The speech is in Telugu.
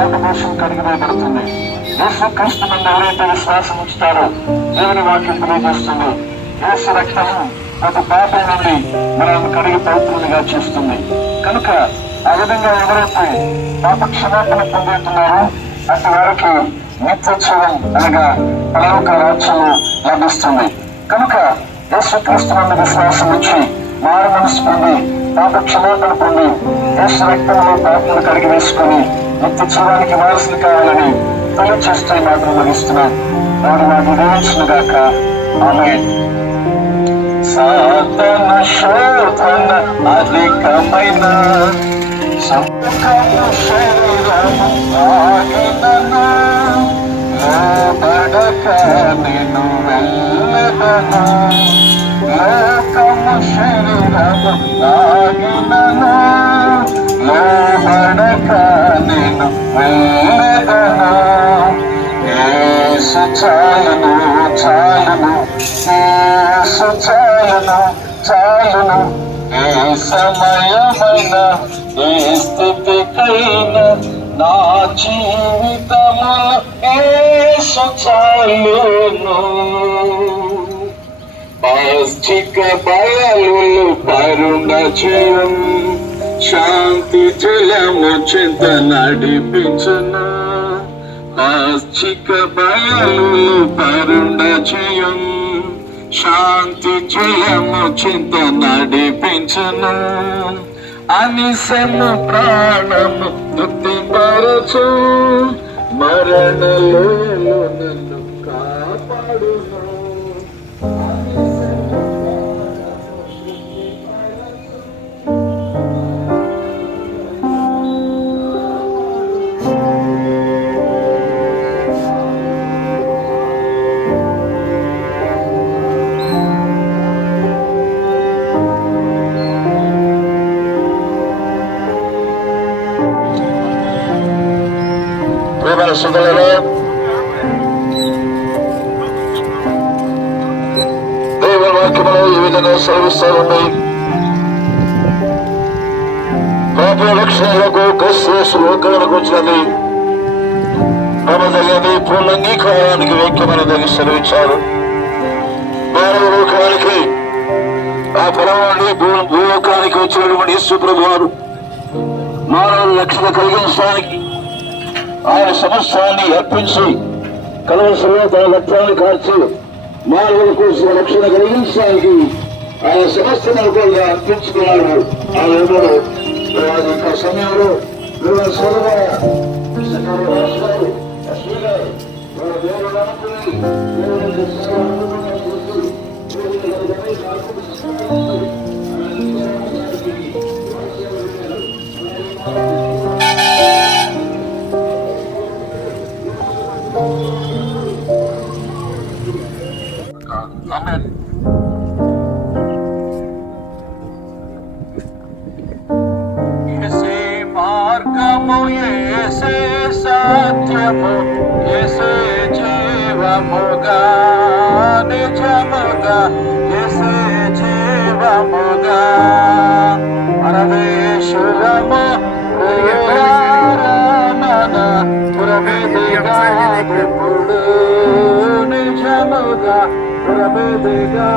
పాప దోషం కడిగివేయబడుతుంది. యేసు క్రీస్తు నుండి ఎవరైతే విశ్వాసం ఉంచుతారో దేవుని వాక్యం తెలియజేస్తుంది, యేసు రక్తము ప్రతి పాపం నుండి మనల్ని కడిగి పవిత్రులుగా చేస్తుంది. కనుక ఆ విధంగా ఎవరైతే పాప క్షమాపణ పొందుతున్నారో అటు వారికి నిత్య జీవం అనగా పరలోక రాజ్యము లభిస్తుంది. కనుక యేసు క్రీస్తు నుండి విశ్వాసం వచ్చి మారు మనసు పొంది పాప క్షమాపణ పొంది యేసు రక్తంలో పాపను కడిగి వేసుకుని నిత్య జీవానికి వారసులు కావాలని తెలియచేస్తూ ఈ మాటలు ముగిస్తున్నాం. వారు మాకు దీవించునుగాక. ఆమేన్. సాధన శోధన అధికమైన సంపూర్ణ శరీరము ఆగినను లోబడక నేను వెళ్ళదను. లోకము శరీరము ఆగినను లోబడక నేను వెళ్ళదను. యేసు చాలును చాలును యేసు చాలును చాలును. ఏ సమయమైన ఏ స్థితికైనా నా జీవితములో యేసు చాలును. పాశ్చిక బయలు పరుణ జీవం శాంతి జలము చింత నడిపించును. పాశ్చిక బయలు పరుణ జీవం శాంతి జలము చింత నడిపించును. అనిసము ప్రాణము తృప్తిపరచు మరణలో నన్ను కాపాడును. సోదరులారా, దేవుని వాక్యములో ఈ విధంగా సెలవిస్తా ఉంది. పాప రక్షణలకు క్రీస్తు లోకానికి వచ్చినది నమ్మదగినది పూర్ణ అంగీకారానికి వాక్యమైనదని సెలవిచ్చారు. మానవ లోకానికి ఆ పరమాన్ని భూలోకానికి వచ్చినటువంటి యేసు ప్రభువు వారు మానవుల రక్షణ కలిగించడానికి ఆయన సమస్తాన్ని అర్పించి కలవసలో తన రక్తాన్ని కార్చి మానవుల కోసం రక్షణ కలిగించడానికి ఆయన సమస్తను కూడా అర్పించుకున్నాడు. ఆ విధంలో యొక్క సమయంలో ఆమేన్. యేసే మార్గము యేసే సత్యము యేసే జీవముగా నిజముగా యేసే జీవముగా పరమేశ్వరము రమణ పురమిదిగా నిజముగా పురమిదిగా